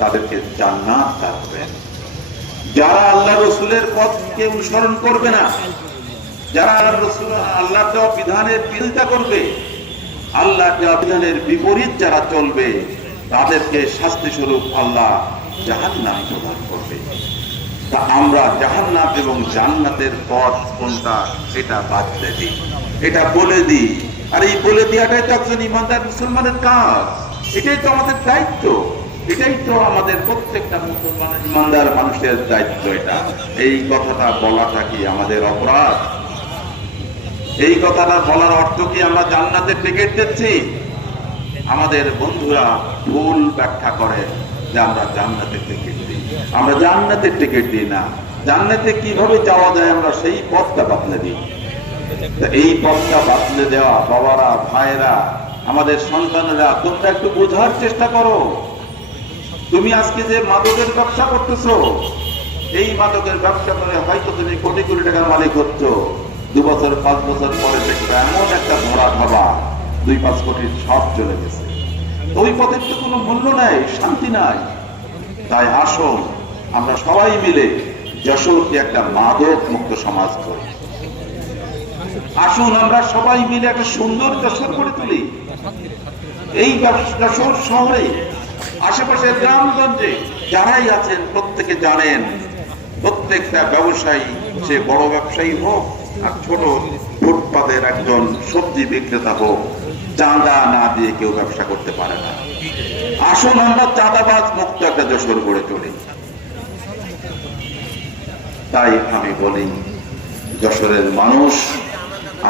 তাদেরকে জান্নাত থাকবে। যারা আল্লাহ রসুলের পথকে অনুসরণ করবে না, যারা আল্লাহ দেওয়া বিধানের বিরোধিতা করবে, আল্লাহ দেওয়া বিধানের বিপরীত যারা চলবে, তাদেরকে শাস্তি স্বরূপ আল্লাহ জাহান্নাম প্রদান করবে। তা আমরা জাহান্নাম এবং জান্নাতের পথ কোনটা এটা বাতলে দিই, এটা বলে দিই। আর এই বলে দেওয়াটাই তো একজন ইমানদার মুসলমানের কাজ, এটাই তো আমাদের দায়িত্ব, এটাই তো আমাদের প্রত্যেকটা মুসলমান ইমানদার মানুষের দায়িত্ব। এটা এই কথাটা বলাটা কি আমাদের অপরাধ? এই কথাটা বলার অর্থ কি আমরা জান্নাতের টিকিট দিচ্ছি? আমাদের বন্ধুরা ভুল ব্যাখ্যা করে যে আমরা জান্নাতের টিকিট দিই। আমরা জান্নাতের টিকিট দিই না, জান্নাতে কিভাবে যাওয়া যায় আমরা সেই পথটা বাতলে দিই। এই পথটা বাতলে দেওয়া বাবারা, ভাইরা, আমাদের সন্তানেরা, তোমরা একটু বোঝার চেষ্টা করো। তুমি আজকে যে মাদকের ব্যবসা করতেছো, এই মাদকের ব্যবসা করে হয়তো তুমি কোটি কোটি টাকার মালিক হচ্ছ। 2 বছর 5 বছর পরে দেখবে এমন একটা ধরা খাবা 2-5 কোটির সব চলে গেছে। ওই পথের তো কোনো মূল্য নাই, শান্তি নাই। তাই আসুন আমরা সবাই মিলে যশোরকে একটা মাদক মুক্ত সমাজ করি। আসুন আমরা সবাই মিলে একটা সুন্দর যশোর করে তুলি। এই যশোর শহরে আশেপাশের গ্রামগঞ্জে যারাই আছেন প্রত্যেকে জানেন, প্রত্যেকটা ব্যবসায়ী, সে বড় ব্যবসায়ী হোক আর ছোট ফুটপাতের একজন সবজি বিক্রেতা হোক, চাঁদা না দিয়ে কেউ ব্যবসা করতে পারে না। আসুন আমরা চাঁদাবাজ মুক্ত একটা যশোর গড়ে তুলি। তাই আমি বলি, যশোরের মানুষ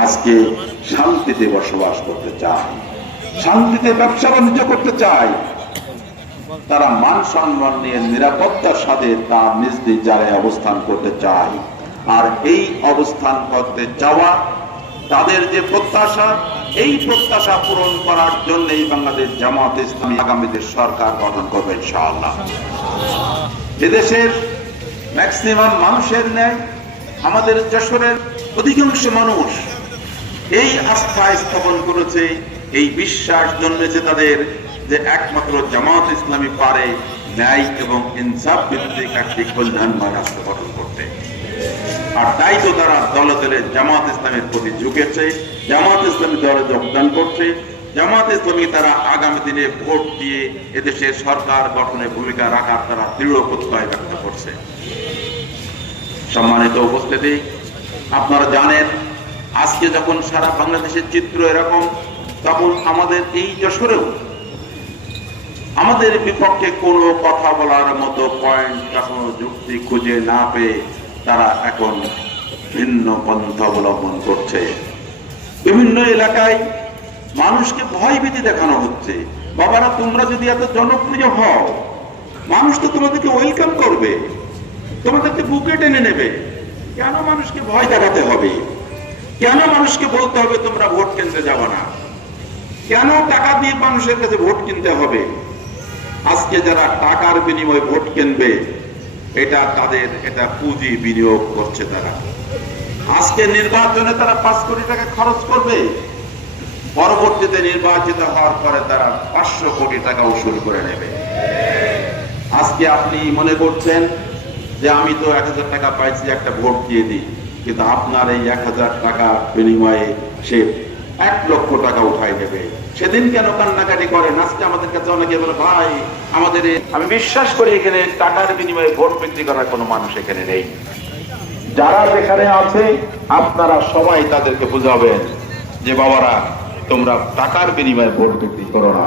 আজকে শান্তিতে বসবাস করতে চায়, শান্তিতে ব্যবসা বাণিজ্য করতে চায়। তারা মান সম্মান নিয়ে নিরাপত্তার সাথে তার নিজ নিজ জায়গায় অবস্থান করতে চায়। আর এই অবস্থান করতে চাওয়া, তাদের যে প্রত্যাশা, এই প্রত্যাশা পূরণ করার জন্যই বাংলাদেশ জামাত ইসলামী আগামীতে সরকার গঠন করবে ইনশাআল্লাহ। এদেশের ম্যাক্সিমাম মানুষের ন্যায় আমাদের যশোরের অধিকাংশ মানুষ এই আস্থা স্থাপন করেছে, এই বিশ্বাস জন্মেছে তাদের যে একমাত্র জামাত ইসলামী পারে ন্যায় এবং ইনসাফ ভিত্তিক একটি কল্যাণময় রাষ্ট্র গঠন করতে। আর তাই তো তারা দলে দলে জামাত ইসলামের প্রতি ঝুঁকেছে, জামাত ইসলামী দলে যোগদান করছে। জামাত ইসলামী তারা আগামী দিনে ভোট দিয়ে এদেশের সরকার গঠনে ভূমিকা রাখার তারা দৃঢ় প্রত্যয় ব্যক্ত করছে। সম্মানিত উপস্থিতি, আপনারা জানেন আজকে যখন সারা বাংলাদেশের চিত্র এরকম, তখন আমাদের এই যশোরেও আমাদের বিপক্ষে কোনো কথা বলার মতো পয়েন্ট, কোনো যুক্তি খুঁজে না পেয়ে তারা এখন ভিন্ন পন্থা অবলম্বন করছে। বিভিন্ন এলাকায় মানুষকে ভয়ভীতি দেখানো হচ্ছে। বাবারা, তোমরা যদি এত জনপ্রিয় হও, মানুষ তো তোমাদেরকে ওয়েলকাম করবে, তোমাদেরকে বুকে টেনে নেবে। কেন মানুষকে ভয় দেখাতে হবে? কেন মানুষকে বলতে হবে তোমরা ভোট কেন্দ্রে যাবে না? কেন টাকা দিয়ে মানুষের কাছে ভোট কিনতে হবে? আজকে যারা টাকার বিনিময়ে ভোট কিনবে, এটা তাদের এটা পুঁজি বিনিয়োগ করছে। তারা আজকে নির্বাচনে তারা 5 কোটি টাকা খরচ করবে, পরবর্তীতে নির্বাচিত হওয়ার পরে তারা 500 কোটি টাকা উসুল করে নেবে। আজকে আপনি মনে করছেন যে আমি তো 1000 টাকা পাইছি, একটা ভোট দিয়ে দিই, কিন্তু আপনার এই 1000 টাকা বিনিময়ে সে 1 লক্ষ টাকা উঠাই নেবে। সেদিন কেন কান্নাকাটি করেন? আজকে আমাদের কাছে অনেকে বলে, ভাই আমাদের, আমি বিশ্বাস করি এখানে টাকার বিনিময়ে ভোট বিক্রি করার কোনো মানুষ এখানে নেই। যারা যেখানে আছে আপনারা সবাই তাদেরকে বুঝাবেন যে বাবারা, তোমরা টাকার বিনিময়ে ভোট বিক্রি করো না।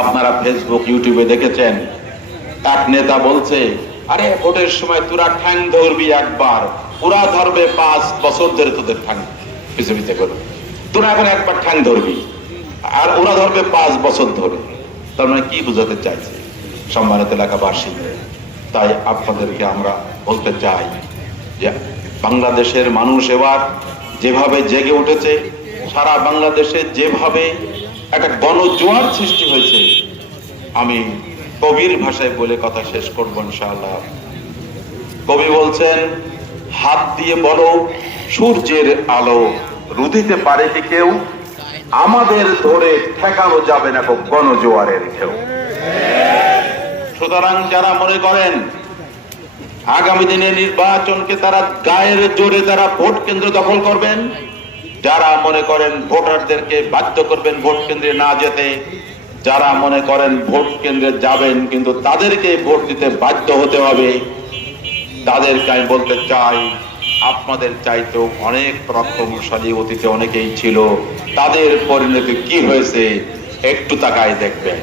আপনারা ফেসবুক, ইউটিউবে দেখেছেন এক নেতা বলছে, আরে ভোটের সময় তোরা ঠ্যাং ধরবি একবার, ওরা ধরবে 5 বছর ধরে তোদের ঠ্যাং পিছে পিছে করবে। তোরা এখন একবার ঠ্যাং ধরবি আর ওরা ধরবে 5 বছর ধরে। তার মানে কি বোঝাতে চাইছে? সম্মানিত এলাকাবাসী, তাই আপনাদেরকে আমরা বলতে চাই যে বাংলাদেশের মানুষ এবার যেভাবে জেগে উঠেছে, সারা বাংলাদেশে যেভাবে একটা গণজোয়ার সৃষ্টি হয়েছে, আমি কবির ভাষায় বলে কথা শেষ করবো ইনশাআল্লাহ। কবি বলছেন, হাত দিয়ে বলো সূর্যের আলো, রুধিতে পারে কি কেউ? আমাদের ধরে ঠেকানো যাবে না গণজোয়ারের ঢেউ। সুতরাং যারা মনে করেন আগামী দিনে নির্বাচনকে তারা গায়ের জোরে তারা ভোট কেন্দ্র দখল করবেন, যারা মনে করেন ভোটারদেরকে বাধ্য করবেন ভোট কেন্দ্রে না যেতে, যারা মনে করেন ভোট কেন্দ্রে যাবেন কিন্তু তাদেরকে ভোট দিতে বাধ্য হতে হবে, তাদেরকে আমি বলতে চাই আপনাদের চাইতেও অনেক পরাক্রমশালী অতীতে অনেকেই ছিল, তাদের পরিণতি কি হয়েছে একটু তাকায় দেখবেন।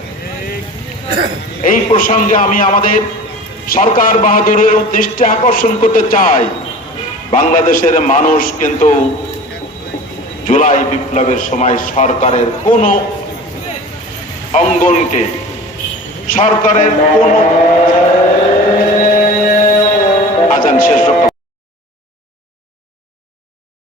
এই প্রসঙ্গে আমি আমাদের সরকার বাহাদুরের দৃষ্টি আকর্ষণ করতে চাই, বাংলাদেশের মানুষ কিন্তু জুলাই বিপ্লবের সময় সরকারের কোন অঙ্গনকে, সরকারের কোন